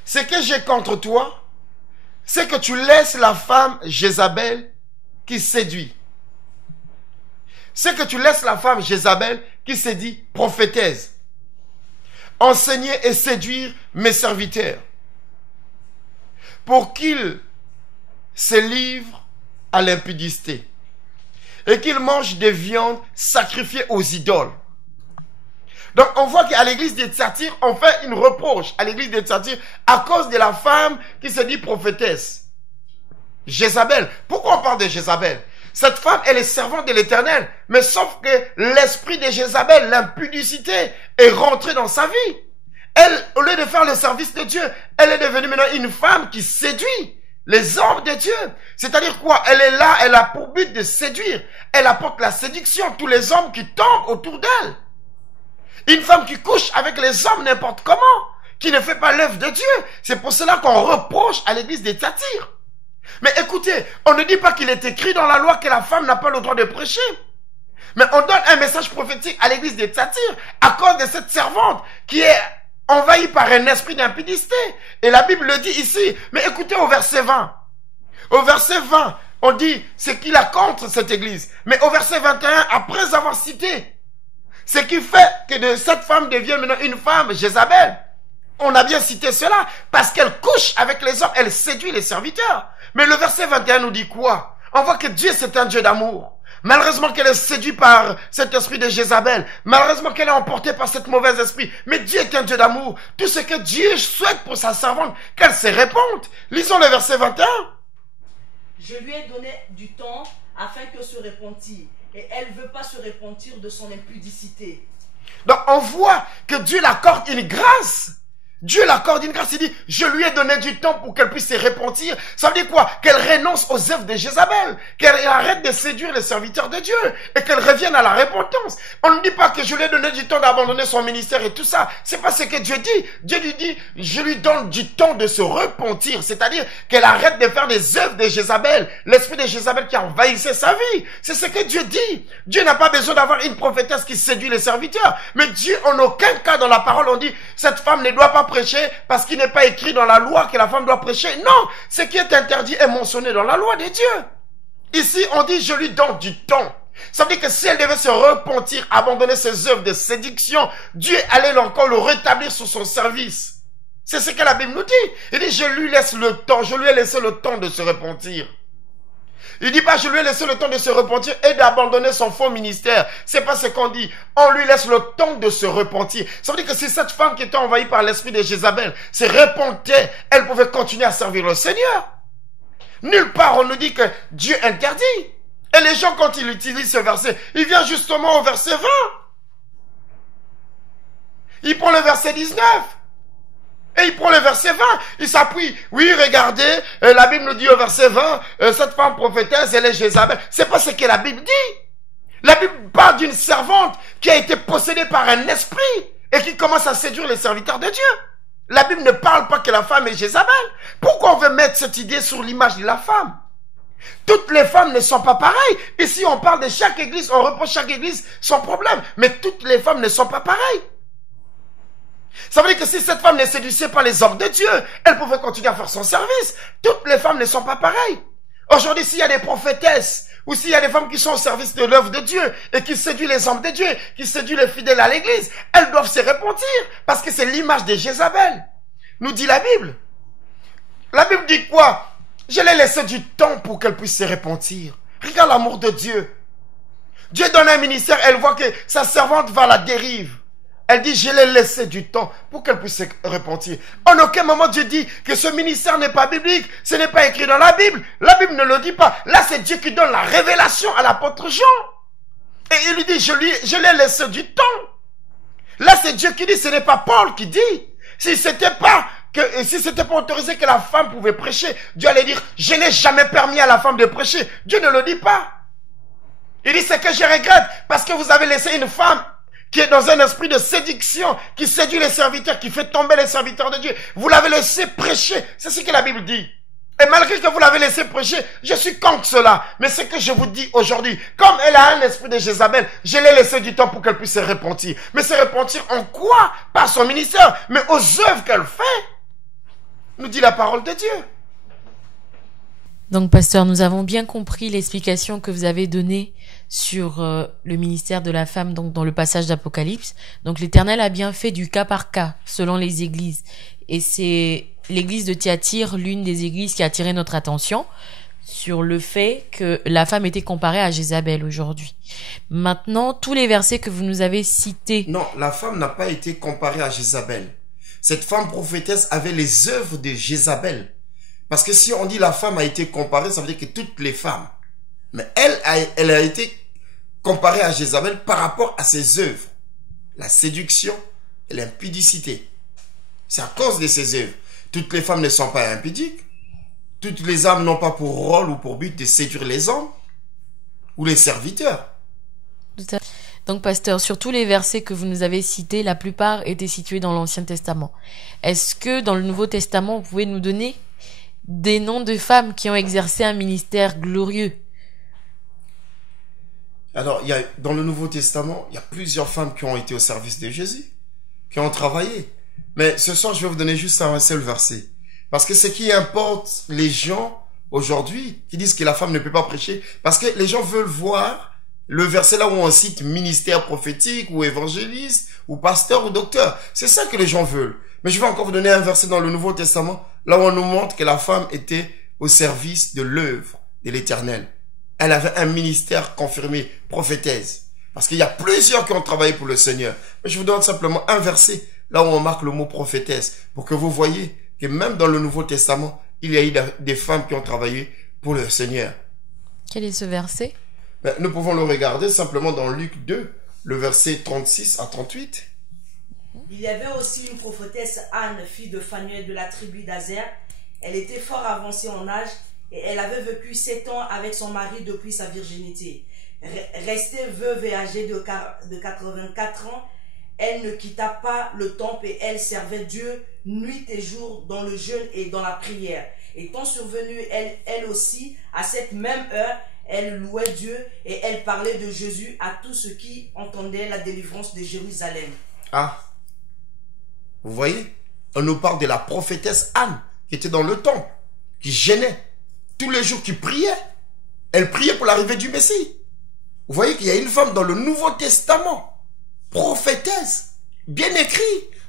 ce que j'ai contre toi, c'est que tu laisses la femme Jézabel qui séduit. C'est que tu laisses la femme Jézabel qui se dit prophétesse, enseigner et séduire mes serviteurs pour qu'ils se livrent à l'impudicité et qu'ils mangent des viandes sacrifiées aux idoles. Donc on voit qu'à l'église de Thyatire, on fait une reproche à l'église de Thyatire à cause de la femme qui se dit prophétesse. Jézabel. Pourquoi on parle de Jézabel? Cette femme, elle est servante de l'Éternel, mais sauf que l'esprit de Jézabel, l'impudicité, est rentré dans sa vie. Elle, au lieu de faire le service de Dieu, elle est devenue maintenant une femme qui séduit les hommes de Dieu. C'est-à-dire quoi? Elle est là, elle a pour but de séduire. Elle apporte la séduction à tous les hommes qui tombent autour d'elle. Une femme qui couche avec les hommes n'importe comment, qui ne fait pas l'œuvre de Dieu. C'est pour cela qu'on reproche à l'église de Thyatire. Mais écoutez, on ne dit pas qu'il est écrit dans la loi que la femme n'a pas le droit de prêcher. Mais on donne un message prophétique à l'église de Thyatire à cause de cette servante qui est envahie par un esprit d'impudicité. Et la Bible le dit ici. Mais écoutez au verset 20. Au verset 20, on dit ce qu'il a contre cette église. Mais au verset 21, après avoir cité ce qui fait que de cette femme devienne maintenant une femme Jézabel, on a bien cité cela, parce qu'elle couche avec les hommes, elle séduit les serviteurs. Mais le verset 21 nous dit quoi? On voit que Dieu c'est un Dieu d'amour. Malheureusement qu'elle est séduite par cet esprit de Jézabel. Malheureusement qu'elle est emportée par cet mauvais esprit. Mais Dieu est un Dieu d'amour. Tout ce que Dieu souhaite pour sa servante, qu'elle se répande. Lisons le verset 21. Je lui ai donné du temps afin que se repentir. Et elle ne veut pas se repentir de son impudicité. Donc on voit que Dieu l'accorde une grâce. Dieu l'accorde une grâce, il dit, je lui ai donné du temps pour qu'elle puisse se repentir. Ça veut dire quoi? Qu'elle renonce aux œuvres de Jézabel, qu'elle arrête de séduire les serviteurs de Dieu et qu'elle revienne à la repentance. On ne dit pas que je lui ai donné du temps d'abandonner son ministère et tout ça. C'est pas ce que Dieu dit. Dieu lui dit, je lui donne du temps de se repentir. C'est-à-dire qu'elle arrête de faire des œuvres de Jézabel, l'esprit de Jézabel qui envahissait sa vie. C'est ce que Dieu dit. Dieu n'a pas besoin d'avoir une prophétesse qui séduit les serviteurs. Mais Dieu, en aucun cas dans la parole, on dit, cette femme ne doit pas prêcher parce qu'il n'est pas écrit dans la loi que la femme doit prêcher. Non, ce qui est interdit est mentionné dans la loi de Dieu. Ici, on dit, je lui donne du temps. Ça veut dire que si elle devait se repentir, abandonner ses œuvres de séduction, Dieu allait encore le rétablir sur son service. C'est ce que la Bible nous dit. Il dit, je lui laisse le temps, je lui ai laissé le temps de se repentir. Il dit pas, je lui ai laissé le temps de se repentir et d'abandonner son faux ministère. C'est pas ce qu'on dit. On lui laisse le temps de se repentir. Ça veut dire que si cette femme qui était envahie par l'esprit de Jézabel se repentait, elle pouvait continuer à servir le Seigneur. Nulle part on nous dit que Dieu interdit. Et les gens, quand ils utilisent ce verset, il vient justement au verset 20. Il prend le verset 19. Et il prend le verset 20. Il s'appuie. Oui, regardez, la Bible nous dit au verset 20, cette femme prophétesse, elle est Jézabel. C'est pas ce que la Bible dit. La Bible parle d'une servante qui a été possédée par un esprit et qui commence à séduire les serviteurs de Dieu. La Bible ne parle pas que la femme est Jézabel. Pourquoi on veut mettre cette idée sur l'image de la femme? Toutes les femmes ne sont pas pareilles. Ici, on parle de chaque église, on reproche chaque église son problème. Mais toutes les femmes ne sont pas pareilles. Ça veut dire que si cette femme ne séduisait pas les hommes de Dieu, elle pouvait continuer à faire son service. Toutes les femmes ne sont pas pareilles. Aujourd'hui, s'il y a des prophétesses, ou s'il y a des femmes qui sont au service de l'œuvre de Dieu, et qui séduisent les hommes de Dieu, qui séduisent les fidèles à l'église, elles doivent se repentir, parce que c'est l'image de Jézabel. Nous dit la Bible. La Bible dit quoi? Je l'ai laissé du temps pour qu'elle puisse se repentir. Regarde l'amour de Dieu. Dieu donne un ministère, elle voit que sa servante va à la dérive. Elle dit, je l'ai laissé du temps pour qu'elle puisse se repentir. En aucun moment, Dieu dit que ce ministère n'est pas biblique. Ce n'est pas écrit dans la Bible. La Bible ne le dit pas. Là, c'est Dieu qui donne la révélation à l'apôtre Jean. Et il lui dit, je l'ai laissé du temps. Là, c'est Dieu qui dit, ce n'est pas Paul qui dit. Si c'était pas autorisé que la femme pouvait prêcher, Dieu allait dire, je n'ai jamais permis à la femme de prêcher. Dieu ne le dit pas. Il dit, c'est que je regrette parce que vous avez laissé une femme qui est dans un esprit de séduction, qui séduit les serviteurs, qui fait tomber les serviteurs de Dieu. Vous l'avez laissé prêcher. C'est ce que la Bible dit. Et malgré que vous l'avez laissé prêcher, je suis contre cela. Mais ce que je vous dis aujourd'hui, comme elle a un esprit de Jézabel, je l'ai laissé du temps pour qu'elle puisse se repentir. Mais se repentir en quoi? Par son ministère, mais aux œuvres qu'elle fait. Nous dit la parole de Dieu. Donc, pasteur, nous avons bien compris l'explication que vous avez donnée sur le ministère de la femme, donc dans le passage d'Apocalypse. Donc, l'Éternel a bien fait du cas par cas, selon les églises. Et c'est l'église de Thyatire, l'une des églises qui a attiré notre attention sur le fait que la femme était comparée à Jézabel aujourd'hui. Maintenant, tous les versets que vous nous avez cités... Non, la femme n'a pas été comparée à Jézabel. Cette femme prophétesse avait les œuvres de Jézabel. Parce que si on dit la femme a été comparée, ça veut dire que toutes les femmes. Mais elle a été comparée à Jézabel par rapport à ses œuvres. La séduction et l'impudicité. C'est à cause de ses œuvres. Toutes les femmes ne sont pas impudiques. Toutes les âmes n'ont pas pour rôle ou pour but de séduire les hommes ou les serviteurs. Donc, pasteur, sur tous les versets que vous nous avez cités, la plupart étaient situés dans l'Ancien Testament. Est-ce que dans le Nouveau Testament, vous pouvez nous donner des noms de femmes qui ont exercé un ministère glorieux? Alors, dans le Nouveau Testament, il y a plusieurs femmes qui ont été au service de Jésus, qui ont travaillé. Mais ce soir, je vais vous donner juste un seul verset. Parce que ce qui importe les gens aujourd'hui, qui disent que la femme ne peut pas prêcher, parce que les gens veulent voir le verset là où on cite ministère prophétique, ou évangéliste, ou pasteur, ou docteur. C'est ça que les gens veulent. Mais je vais encore vous donner un verset dans le Nouveau Testament, là où on nous montre que la femme était au service de l'œuvre de l'Éternel. Elle avait un ministère confirmé, prophétesse. Parce qu'il y a plusieurs qui ont travaillé pour le Seigneur. Mais je vous donne simplement un verset, là où on marque le mot prophétesse, pour que vous voyez que même dans le Nouveau Testament, il y a eu des femmes qui ont travaillé pour le Seigneur. Quel est ce verset? Nous pouvons le regarder simplement dans Luc 2, le verset 36 à 38. Il y avait aussi une prophétesse Anne, fille de Phanuel de la tribu d'Azer. Elle était fort avancée en âge et elle avait vécu 7 ans avec son mari depuis sa virginité. Restée veuve et âgée de 84 ans, elle ne quitta pas le temple et elle servait Dieu nuit et jour dans le jeûne et dans la prière. Étant survenue, elle aussi, à cette même heure, elle louait Dieu et elle parlait de Jésus à tous ceux qui entendaient la délivrance de Jérusalem. Ah, vous voyez, on nous parle de la prophétesse Anne, qui était dans le temple, qui gênait, tous les jours qui priait. Elle priait pour l'arrivée du Messie. Vous voyez qu'il y a une femme dans le Nouveau Testament, prophétesse, bien écrit.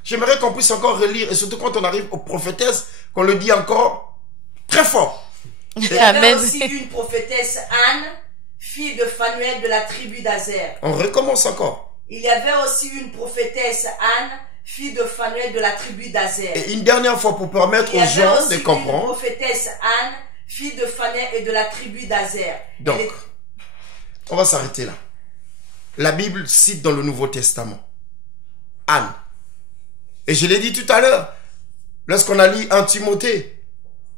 J'aimerais qu'on puisse encore relire, et surtout quand on arrive aux prophétesses, qu'on le dit encore très fort. Il y avait aussi une prophétesse Anne, fille de Phanuel de la tribu d'Azer. On recommence encore. Il y avait aussi une prophétesse Anne, fille de Phanuel de la tribu d'Azer. Et une dernière fois pour permettre aux gens de comprendre. Il y avait aussi une prophétesse Anne, fille de Phanuel et de la tribu d'Azer. Donc, On va s'arrêter là. La Bible cite dans le Nouveau Testament Anne. Et je l'ai dit tout à l'heure, lorsqu'on a lu 1 Timothée,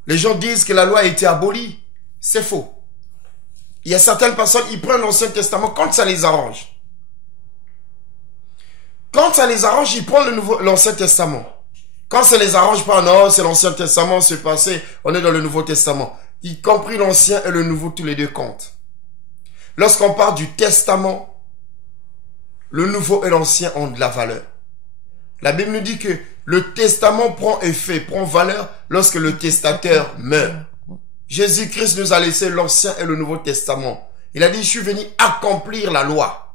les gens disent que la loi a été abolie. C'est faux. Il y a certaines personnes, ils prennent l'Ancien Testament quand ça les arrange. Quand ça les arrange, ils prennent l'Ancien Testament. Quand ça les arrange pas, non, c'est l'Ancien Testament, c'est passé, on est dans le Nouveau Testament. Y compris l'Ancien et le Nouveau, tous les deux comptent. Lorsqu'on parle du Testament, le Nouveau et l'Ancien ont de la valeur. La Bible nous dit que le Testament prend effet, prend valeur lorsque le testateur meurt. Jésus-Christ nous a laissé l'Ancien et le Nouveau Testament. Il a dit, je suis venu accomplir la loi.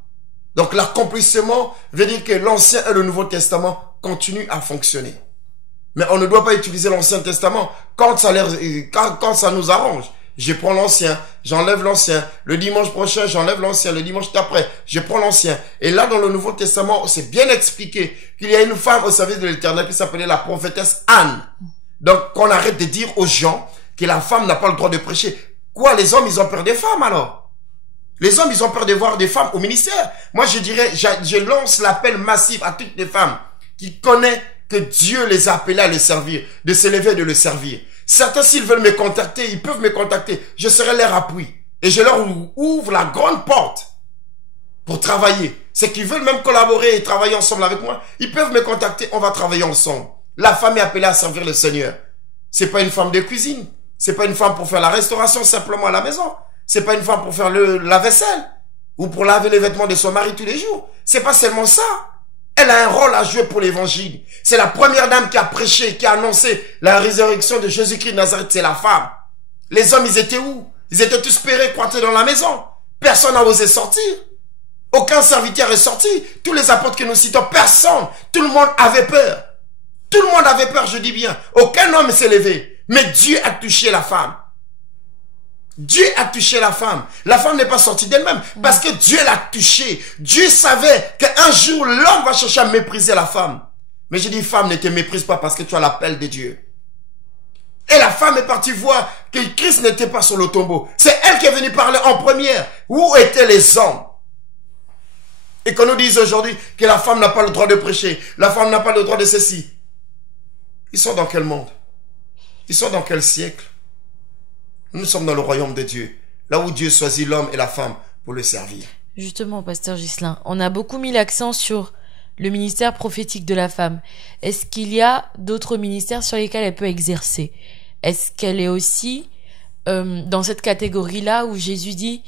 Donc l'accomplissement veut dire que l'Ancien et le Nouveau Testament continuent à fonctionner. Mais on ne doit pas utiliser l'Ancien Testament quand ça nous arrange. Je prends l'Ancien, j'enlève l'Ancien. Le dimanche prochain, j'enlève l'Ancien. Le dimanche d'après, je prends l'Ancien. Et là, dans le Nouveau Testament, c'est bien expliqué qu'il y a une femme au service de l'Éternel qui s'appelait la prophétesse Anne. Donc, qu'on arrête de dire aux gens que la femme n'a pas le droit de prêcher. Quoi, les hommes, ils ont peur des femmes alors? Les hommes, ils ont peur de voir des femmes au ministère. Moi, je dirais, je lance l'appel massif à toutes les femmes qui connaissent que Dieu les a appelés à le servir, de s'élever et de le servir. Certains, s'ils veulent me contacter, ils peuvent me contacter. Je serai leur appui. Et je leur ouvre la grande porte pour travailler. Ceux qui veulent même collaborer et travailler ensemble avec moi, ils peuvent me contacter, on va travailler ensemble. La femme est appelée à servir le Seigneur. C'est pas une femme de cuisine. C'est pas une femme pour faire la restauration simplement à la maison. C'est pas une femme pour faire la vaisselle. Ou pour laver les vêtements de son mari tous les jours. C'est pas seulement ça. Elle a un rôle à jouer pour l'évangile. C'est la première dame qui a prêché, qui a annoncé la résurrection de Jésus-Christ de Nazareth, c'est la femme. Les hommes, ils étaient où? Ils étaient tous pérés, croîtés dans la maison. Personne n'a osé sortir. Aucun serviteur est sorti. Tous les apôtres que nous citons, personne. Tout le monde avait peur. Tout le monde avait peur, je dis bien. Aucun homme s'est levé. Mais Dieu a touché la femme. Dieu a touché la femme. La femme n'est pas sortie d'elle-même parce que Dieu l'a touchée. Dieu savait qu'un jour l'homme va chercher à mépriser la femme. Mais je dis, femme, ne te méprise pas parce que tu as l'appel de Dieu. Et la femme est partie voir que Christ n'était pas sur le tombeau. C'est elle qui est venue parler en première. Où étaient les hommes? Et qu'on nous dise aujourd'hui que la femme n'a pas le droit de prêcher. La femme n'a pas le droit de ceci. Ils sont dans quel monde? Ils sont dans quel siècle? Nous sommes dans le royaume de Dieu, là où Dieu choisit l'homme et la femme pour le servir. Justement, pasteur Ghislain, on a beaucoup mis l'accent sur le ministère prophétique de la femme. Est-ce qu'il y a d'autres ministères sur lesquels elle peut exercer? Est-ce qu'elle est aussi dans cette catégorie-là où Jésus dit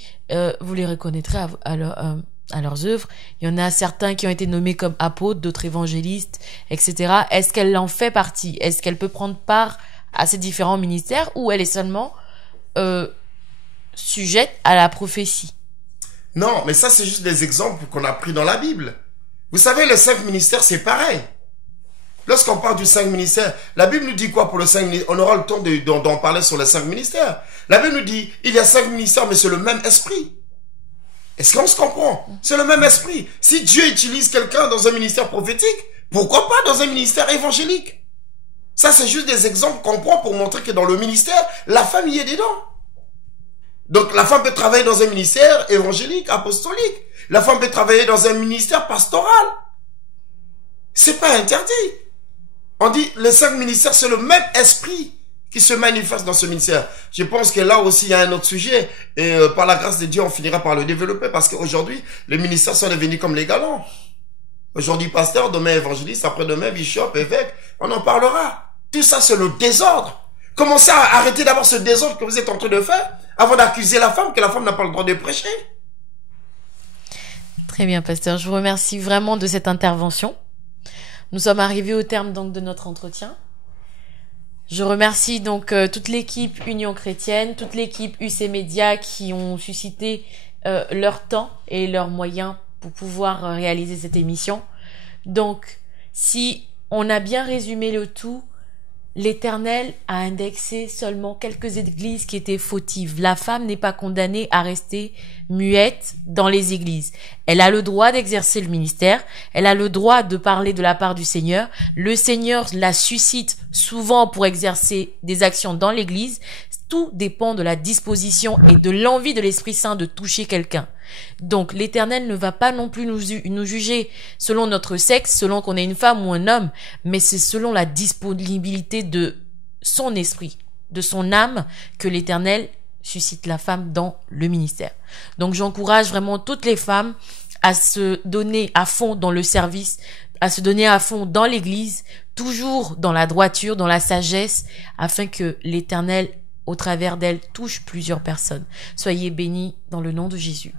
vous les reconnaîtrez à leurs œuvres? Il y en a certains qui ont été nommés comme apôtres, d'autres évangélistes, etc. Est-ce qu'elle en fait partie? Est-ce qu'elle peut prendre part à ces différents ministères ou elle est seulement sujette à la prophétie? Non, mais ça c'est juste des exemples qu'on a pris dans la Bible. Vous savez, les 5 ministères, c'est pareil. Lorsqu'on parle du 5 ministères, la Bible nous dit quoi pour le 5 ministères? On aura le temps d'en parler sur les 5 ministères. La Bible nous dit, il y a 5 ministères, mais c'est le même esprit. Est-ce qu'on se comprend? C'est le même esprit. Si Dieu utilise quelqu'un dans un ministère prophétique, pourquoi pas dans un ministère évangélique? Ça, c'est juste des exemples qu'on prend pour montrer que dans le ministère, la femme y est dedans. Donc, la femme peut travailler dans un ministère évangélique, apostolique. La femme peut travailler dans un ministère pastoral. C'est pas interdit. On dit, les 5 ministères, c'est le même esprit qui se manifeste dans ce ministère. Je pense que là aussi, il y a un autre sujet. Et par la grâce de Dieu, on finira par le développer. Parce qu'aujourd'hui, les ministères sont devenus comme les galons. Aujourd'hui, pasteur, demain évangéliste, après-demain, bishop, évêque. On en parlera. Tout ça, c'est le désordre. Commencez à arrêter d'abord ce désordre que vous êtes en train de faire avant d'accuser la femme que la femme n'a pas le droit de prêcher. Très bien, pasteur. Je vous remercie vraiment de cette intervention. Nous sommes arrivés au terme donc de notre entretien. Je remercie donc toute l'équipe Union Chrétienne, toute l'équipe UC Média qui ont suscité leur temps et leurs moyens pour pouvoir réaliser cette émission. Donc, si on a bien résumé le tout, l'Éternel a indexé seulement quelques églises qui étaient fautives. La femme n'est pas condamnée à rester muette dans les églises. Elle a le droit d'exercer le ministère. Elle a le droit de parler de la part du Seigneur. Le Seigneur la suscite souvent pour exercer des actions dans l'église. Tout dépend de la disposition et de l'envie de l'Esprit Saint de toucher quelqu'un. Donc l'Éternel ne va pas non plus nous juger selon notre sexe, selon qu'on est une femme ou un homme, mais c'est selon la disponibilité de son esprit, de son âme, que l'Éternel suscite la femme dans le ministère. Donc j'encourage vraiment toutes les femmes à se donner à fond dans le service, à se donner à fond dans l'église, toujours dans la droiture, dans la sagesse, afin que l'Éternel, au travers d'elle, touche plusieurs personnes. Soyez bénis dans le nom de Jésus.